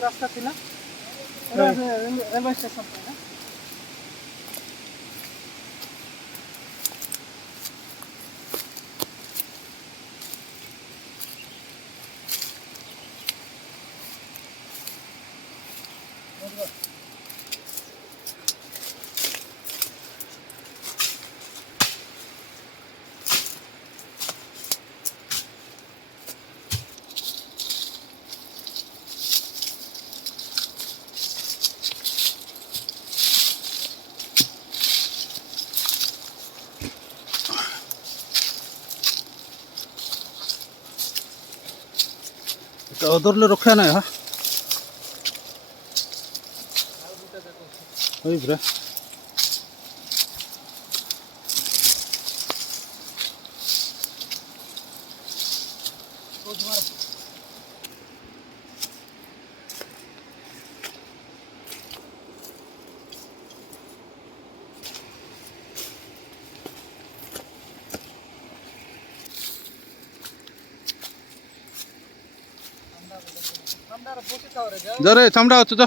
रास्ता थिला railway station पे उधर रखा ना है ब्रे जरे चमड़ा हो जा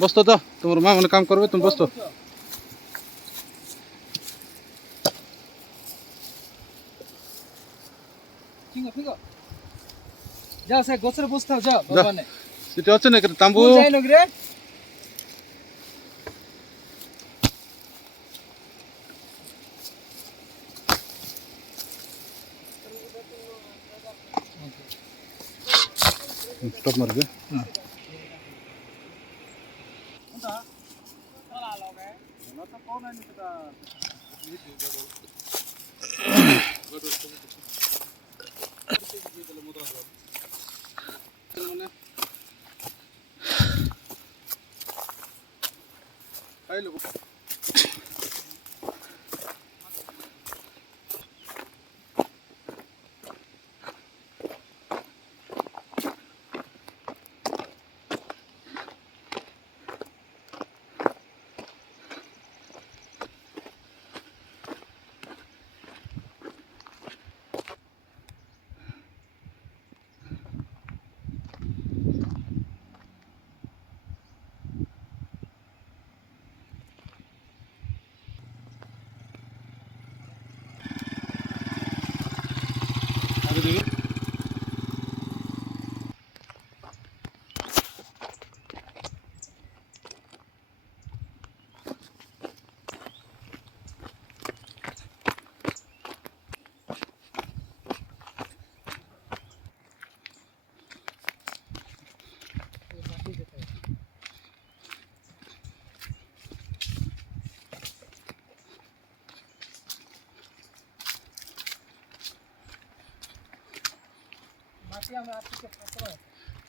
बस तो तुम माँ मैंने काम करवे तुम बस तो जा से गोसरे बसता जा भगवान ने सीटे अच्छे नहीं कर तंबू जाई लोग रे स्टॉप मार दे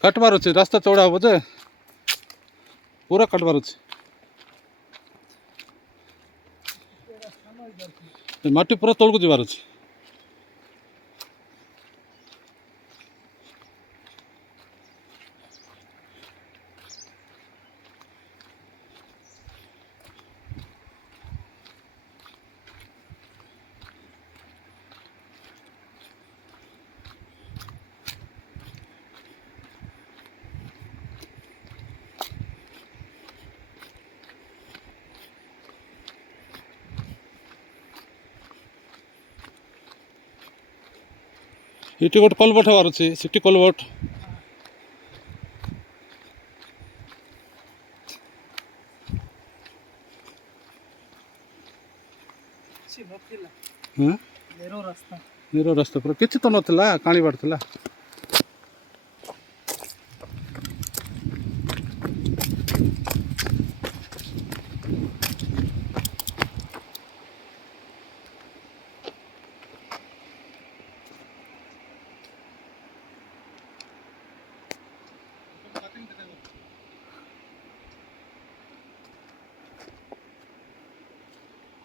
कटबार अच्छे रास्ता चौड़ा हम जे पूरा कटबार अच्छे माटी पूरा तौल को जीवार अच्छे इटी गोटे कलबट हबार अच्छे सिटी कलबट नेरो रास्ता पूरा किसी तो नाला काणी बाट था